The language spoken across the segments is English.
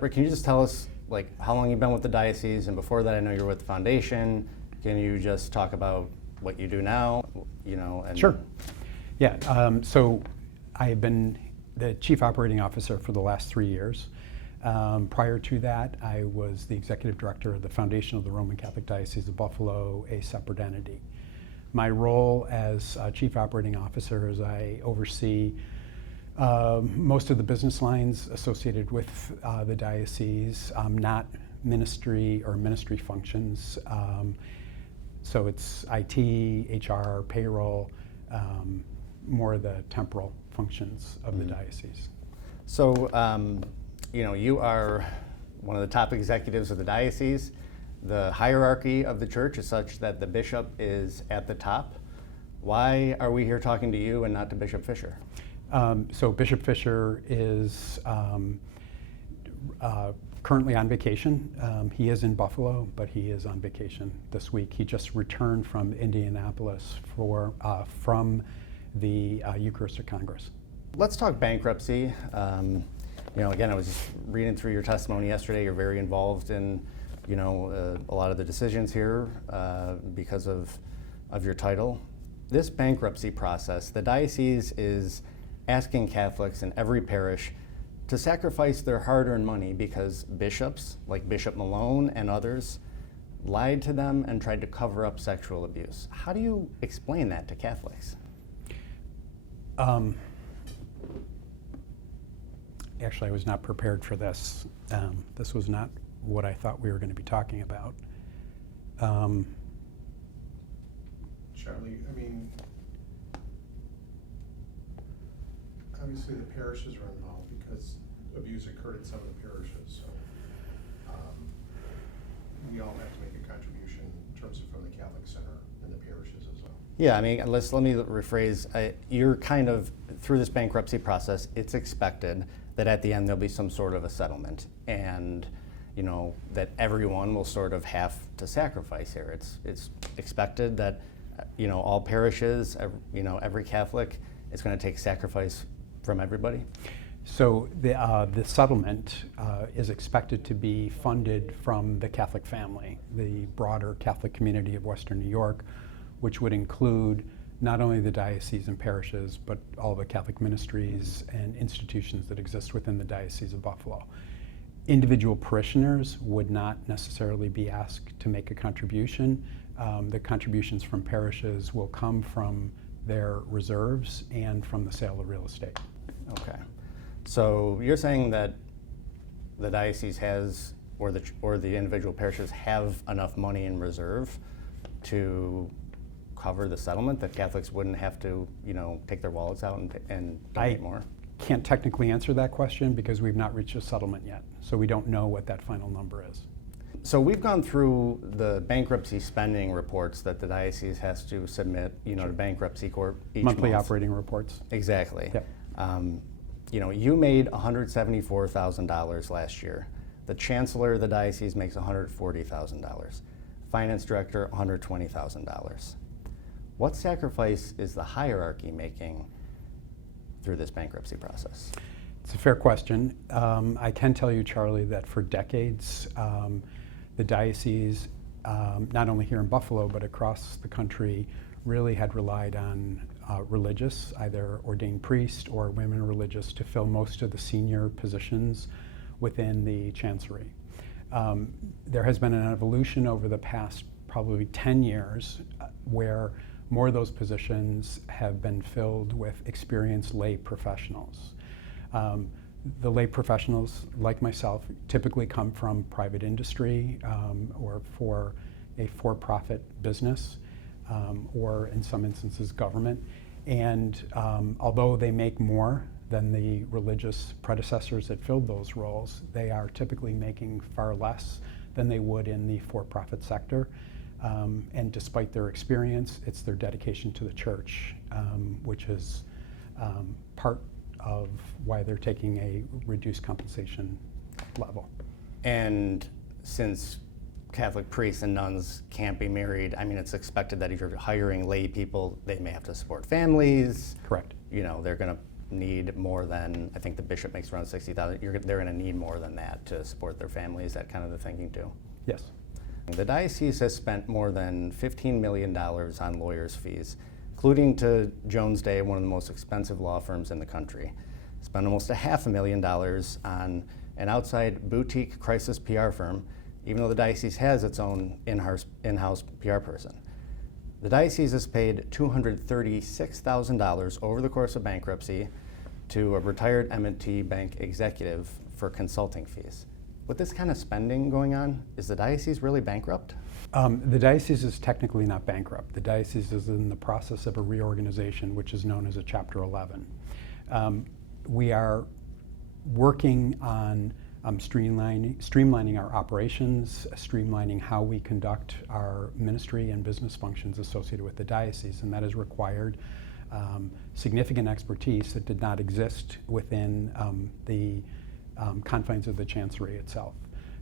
Rick, can you just tell us like how long you've been with the diocese, and before that I know you're with the foundation. Can you just talk about what you do now, And Sure. Yeah, so I have been the Chief Operating Officer for the last 3 years. Prior to that, I was the Executive Director of the Foundation of the Roman Catholic Diocese of Buffalo, a separate entity. My role as Chief Operating Officer is I oversee most of the business lines associated with the diocese, not ministry or ministry functions. So it's IT, HR, payroll, more of the temporal functions of the diocese. So, you are one of the top executives of the diocese. The hierarchy of the church is such that the bishop is at the top. Why are we here talking to you and not to Bishop Fisher? So Bishop Fisher is currently on vacation. He is in Buffalo, but he is on vacation this week. He just returned from Indianapolis from the Eucharistic Congress. Let's talk bankruptcy. Again, I was just reading through your testimony yesterday. You're very involved in, a lot of the decisions here because of your title. This bankruptcy process, the diocese is asking Catholics in every parish to sacrifice their hard-earned money because bishops, like Bishop Malone and others, lied to them and tried to cover up sexual abuse. How do you explain that to Catholics? Actually, I was not prepared for this. This was not what I thought we were going to be talking about. Charlie, obviously the parishes are involved because abuse occurred in some of the parishes, so we all have to make a contribution in terms of from the Catholic Center and the parishes as well. Yeah, let me rephrase. You're kind of, through this bankruptcy process, it's expected that at the end there'll be some sort of a settlement, and that everyone will sort of have to sacrifice here. It's expected that all parishes, every Catholic is going to take sacrifice from everybody. So the settlement is expected to be funded from the Catholic family, the broader Catholic community of Western New York, which would include not only the diocese and parishes, but all the Catholic ministries and institutions that exist within the Diocese of Buffalo. Individual parishioners would not necessarily be asked to make a contribution. The contributions from parishes will come from their reserves and from the sale of real estate. Okay. So you're saying that the diocese has, or the individual parishes have enough money in reserve to cover the settlement, that Catholics wouldn't have to, take their wallets out and donate more? I can't technically answer that question because we've not reached a settlement yet, so we don't know what that final number is. So we've gone through the bankruptcy spending reports that the diocese has to submit, to bankruptcy court each monthly month. Operating reports. Exactly. Yep. You made $174,000 last year. The chancellor of the diocese makes $140,000. Finance director, $120,000. What sacrifice is the hierarchy making through this bankruptcy process? It's a fair question. I can tell you, Charlie, that for decades, the diocese, not only here in Buffalo, but across the country, really had relied on religious, either ordained priest or women religious, to fill most of the senior positions within the chancery. There has been an evolution over the past probably 10 years where more of those positions have been filled with experienced lay professionals. The lay professionals, like myself, typically come from private industry or for a for-profit business or in some instances government. And although they make more than the religious predecessors that filled those roles, they are typically making far less than they would in the for-profit sector. And despite their experience, it's their dedication to the church, which is part of why they're taking a reduced compensation level. And since Catholic priests and nuns can't be married, it's expected that if you're hiring lay people, they may have to support families. Correct. They're going to need more than, I think the bishop makes around 60,000. They're going to need more than that to support their family. Is that kind of the thinking too? Yes. The diocese has spent more than $15 million on lawyers' fees, including to Jones Day, one of the most expensive law firms in the country. Spent almost $500,000 on an outside boutique crisis PR firm, even though the diocese has its own in-house PR person. The diocese has paid $236,000 over the course of bankruptcy to a retired M&T Bank executive for consulting fees. With this kind of spending going on, is the diocese really bankrupt? The diocese is technically not bankrupt. The diocese is in the process of a reorganization, which is known as a Chapter 11. We are working on streamlining our operations, streamlining how we conduct our ministry and business functions associated with the diocese, and that has required significant expertise that did not exist within the confines of the chancery itself.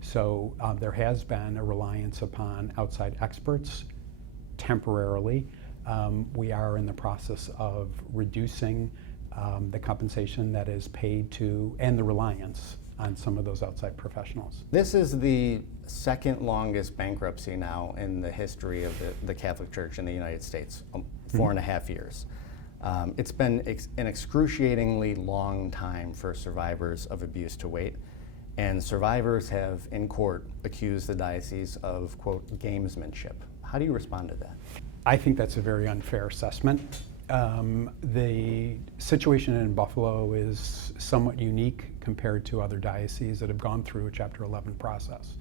So there has been a reliance upon outside experts temporarily. We are in the process of reducing the compensation that is paid to, and the reliance on some of those outside professionals. This is the second longest bankruptcy now in the history of the Catholic Church in the United States, 4.5 years. It's been an excruciatingly long time for survivors of abuse to wait, and survivors have in court accused the diocese of, quote, gamesmanship. How do you respond to that? I think that's a very unfair assessment. The situation in Buffalo is somewhat unique compared to other dioceses that have gone through a Chapter 11 process.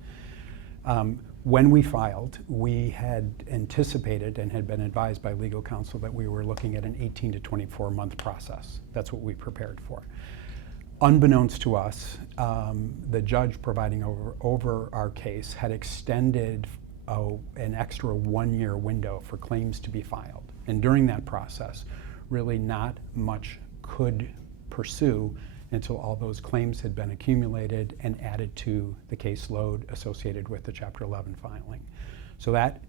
When we filed, we had anticipated and had been advised by legal counsel that we were looking at an 18 to 24 month process. That's what we prepared for. Unbeknownst to us, the judge presiding over our case had extended an extra 1 year window for claims to be filed. And during that process, really not much could pursue until all those claims had been accumulated and added to the caseload associated with the Chapter 11 filing. So that,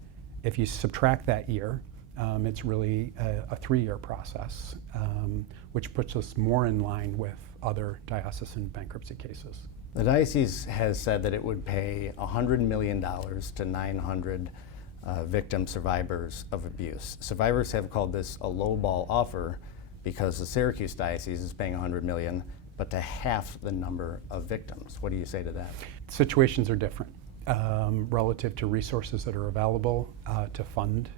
if you subtract that year, it's really a 3-year process, which puts us more in line with other diocesan bankruptcy cases. The diocese has said that it would pay $100 million to 900 victim survivors of abuse. Survivors have called this a lowball offer because the Syracuse diocese is paying $100 million, but to half the number of victims. What do you say to that? Situations are different relative to resources that are available to fund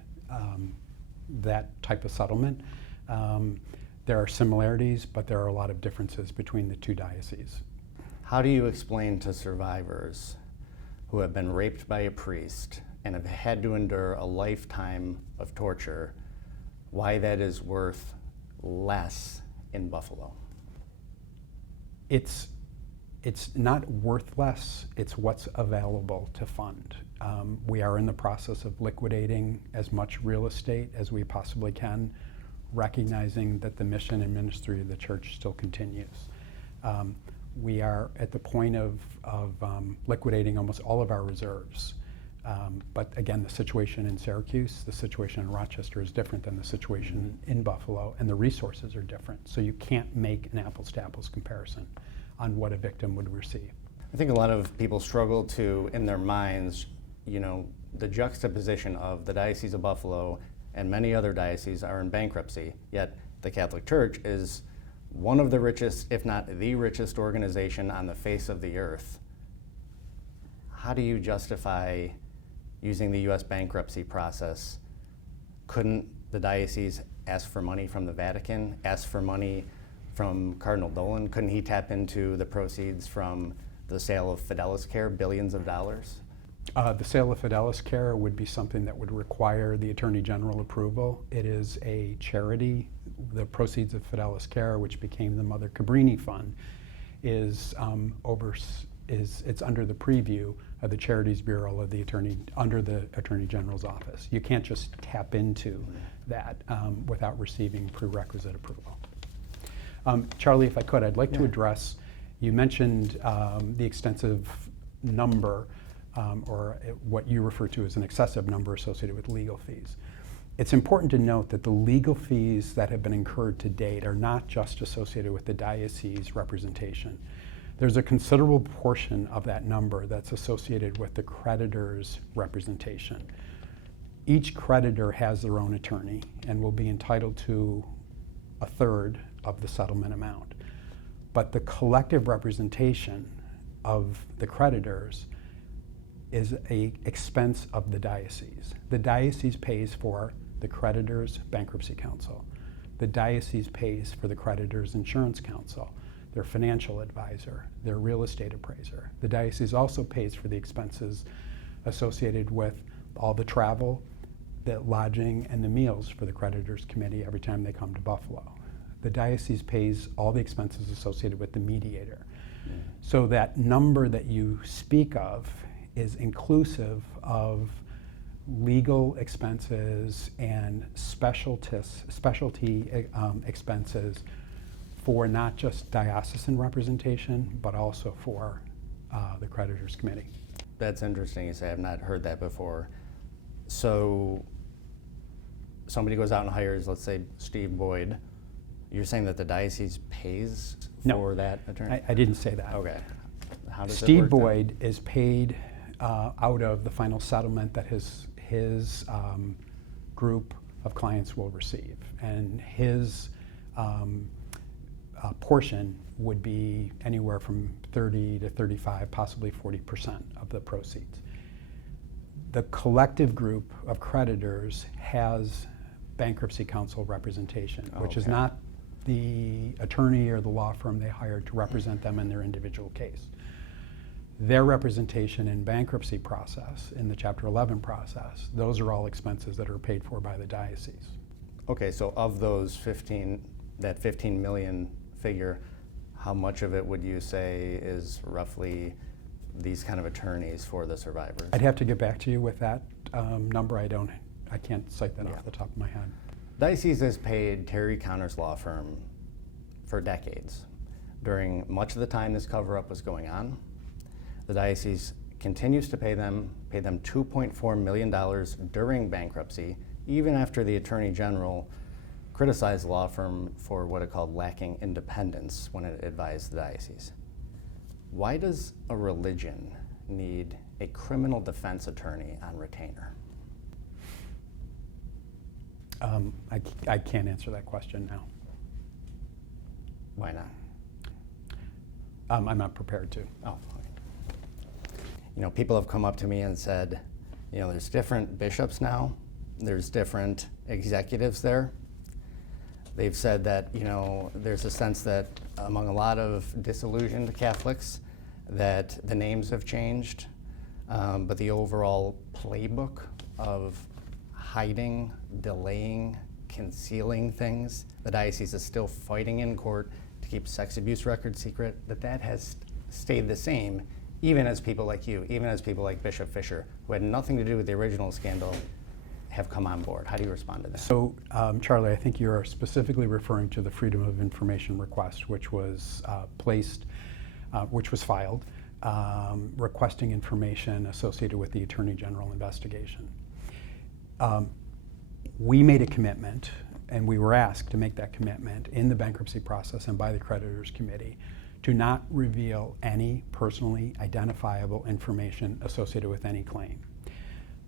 that type of settlement. There are similarities, but there are a lot of differences between the two dioceses. How do you explain to survivors who have been raped by a priest and have had to endure a lifetime of torture why that is worth less in Buffalo? It's not worth less, it's what's available to fund. We are in the process of liquidating as much real estate as we possibly can, recognizing that the mission and ministry of the church still continues. We are at the point of liquidating almost all of our reserves. But again, the situation in Syracuse, the situation in Rochester is different than the situation in Buffalo, and the resources are different. So you can't make an apples to apples comparison on what a victim would receive. I think a lot of people struggle to, in their minds, the juxtaposition of the Diocese of Buffalo and many other dioceses are in bankruptcy, yet the Catholic Church is one of the richest, if not the richest organization on the face of the earth. How do you justify using the U.S. bankruptcy process? Couldn't the diocese ask for money from the Vatican, ask for money from Cardinal Dolan? Couldn't he tap into the proceeds from the sale of Fidelis Care, billions of dollars? The sale of Fidelis Care would be something that would require the Attorney General approval. It is a charity. The proceeds of Fidelis Care, which became the Mother Cabrini Fund, is it's under the preview of the Charities Bureau of the under the Attorney General's office. You can't just tap into that without receiving prerequisite approval. Charlie, if I could, I'd like to address, you mentioned the extensive number or what you refer to as an excessive number associated with legal fees. It's important to note that the legal fees that have been incurred to date are not just associated with the diocese representation. There's a considerable portion of that number that's associated with the creditor's representation. Each creditor has their own attorney and will be entitled to a third of the settlement amount. But the collective representation of the creditors is an expense of the diocese. The diocese pays for the creditor's bankruptcy counsel. The diocese pays for the creditor's insurance counsel, their financial advisor, their real estate appraiser. The diocese also pays for the expenses associated with all the travel, the lodging, and the meals for the creditors committee every time they come to Buffalo. The diocese pays all the expenses associated with the mediator. So that number that you speak of is inclusive of legal expenses and specialty expenses for not just diocesan representation, but also for the creditors committee. That's interesting. You say I've not heard that before. So somebody goes out and hires, let's say, Steve Boyd. You're saying that the diocese pays for that attorney? I didn't say that. Okay. How does Steve it work then? Boyd is paid out of the final settlement that his group of clients will receive, and his portion would be anywhere from 30 to 35, possibly 40% of the proceeds. The collective group of creditors has bankruptcy counsel representation, which is not the attorney or the law firm they hired to represent them in their individual case. Their representation in bankruptcy process, in the Chapter 11 process, those are all expenses that are paid for by the diocese. Okay, so of those 15, that 15 million figure, how much of it would you say is roughly these kind of attorneys for the survivors? I'd have to get back to you with that number. I can't cite that off the top of my head. Diocese has paid Terry Connor's law firm for decades. During much of the time this cover-up was going on, the diocese continues to pay them $2.4 million during bankruptcy, even after the Attorney General criticized the law firm for what it called lacking independence when it advised the diocese. Why does a religion need a criminal defense attorney on retainer? I can't answer that question now. Why not? I'm not prepared to. Oh, okay. You know, people have come up to me and said, you know, there's different bishops now, there's different executives there. They've said that, you know, there's a sense that among a lot of disillusioned Catholics that the names have changed, but the overall playbook of hiding, delaying, concealing things, the diocese is still fighting in court to keep sex abuse records secret, that has stayed the same, even as people like you, even as people like Bishop Fisher, who had nothing to do with the original scandal, have come on board. How do you respond to that? So, Charlie, I think you're specifically referring to the Freedom of Information request, which was filed, requesting information associated with the Attorney General investigation. We made a commitment, and we were asked to make that commitment in the bankruptcy process and by the creditors committee to not reveal any personally identifiable information associated with any claim.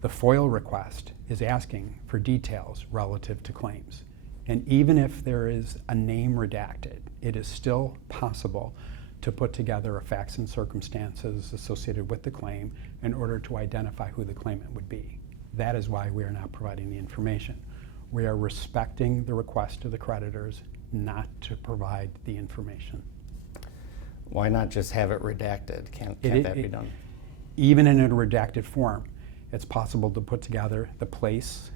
The FOIL request is asking for details relative to claims. And even if there is a name redacted, it is still possible to put together a facts and circumstances associated with the claim in order to identify who the claimant would be. That is why we are not providing the information. We are respecting the request of the creditors not to provide the information. Why not just have it redacted? Can't that be done? Even in a redacted form, it's possible to put together the place,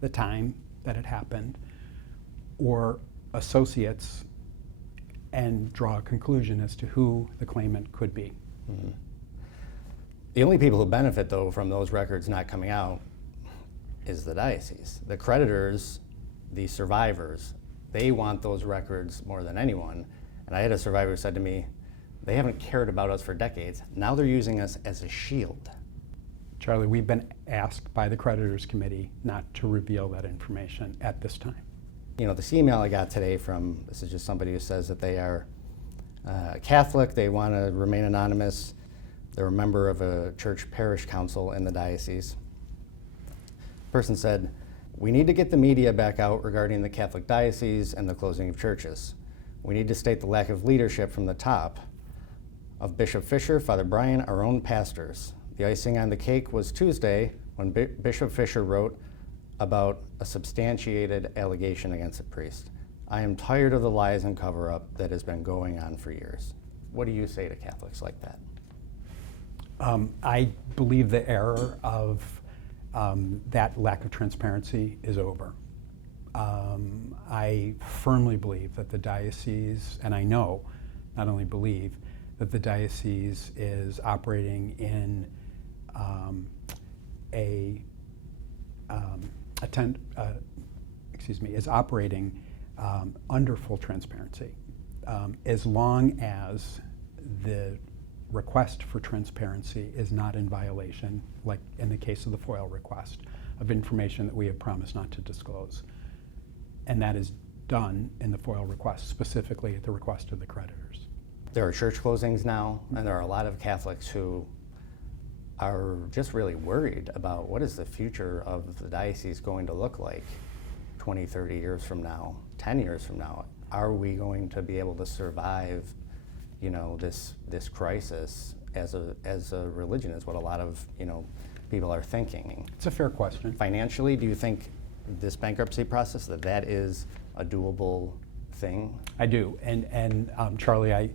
the time that it happened, or associates, and draw a conclusion as to who the claimant could be. Mm-hmm. The only people who benefit, though, from those records not coming out is the diocese. The creditors, the survivors, they want those records more than anyone. And I had a survivor who said to me, they haven't cared about us for decades. Now they're using us as a shield. Charlie, we've been asked by the creditors committee not to reveal that information at this time. You know, this email I got today from, this is just somebody who says that they are Catholic, they want to remain anonymous, they're a member of a church parish council in the diocese. The person said, "We need to get the media back out regarding the Catholic diocese and the closing of churches. We need to state the lack of leadership from the top of Bishop Fisher, Father Brian, our own pastors. The icing on the cake was Tuesday when Bishop Fisher wrote about a substantiated allegation against a priest. I am tired of the lies and cover-up that has been going on for years." What do you say to Catholics like that? I believe the era of that lack of transparency is over. I firmly believe that the diocese, and I know, not only believe, that the diocese is operating in under full transparency, as long as the request for transparency is not in violation, like in the case of the FOIL request, of information that we have promised not to disclose. And that is done in the FOIL request, specifically at the request of the creditors. There are church closings now, and there are a lot of Catholics who are just really worried about what is the future of the diocese going to look like 20, 30 years from now, 10 years from now. Are we going to be able to survive, you know, this crisis as a religion, is what a lot of, you know, people are thinking. It's a fair question. Financially, do you think this bankruptcy process, that is a doable thing? I do, and Charlie,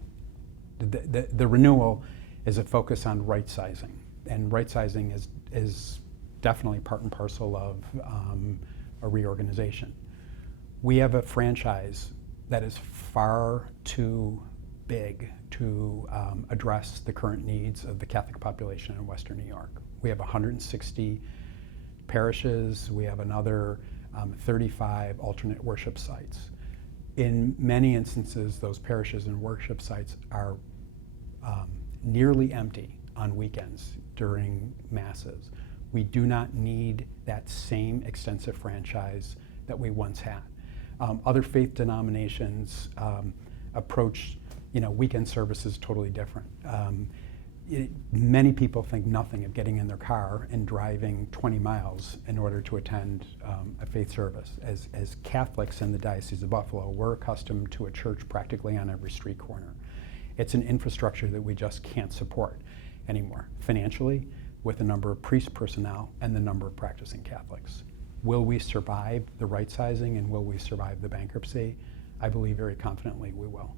the renewal is a focus on right sizing, and right sizing is definitely part and parcel of a reorganization. We have a franchise that is far too big to address the current needs of the Catholic population in Western New York. We have 160 parishes. We have another 35 alternate worship sites. In many instances, those parishes and worship sites are nearly empty on weekends during masses. We do not need that same extensive franchise that we once had. Other faith denominations approach, you know, weekend services totally different. Many people think nothing of getting in their car and driving 20 miles in order to attend a faith service. As Catholics in the Diocese of Buffalo, we're accustomed to a church practically on every street corner. It's an infrastructure that we just can't support anymore, financially, with the number of priest personnel and the number of practicing Catholics. Will we survive the right sizing and will we survive the bankruptcy? I believe very confidently we will.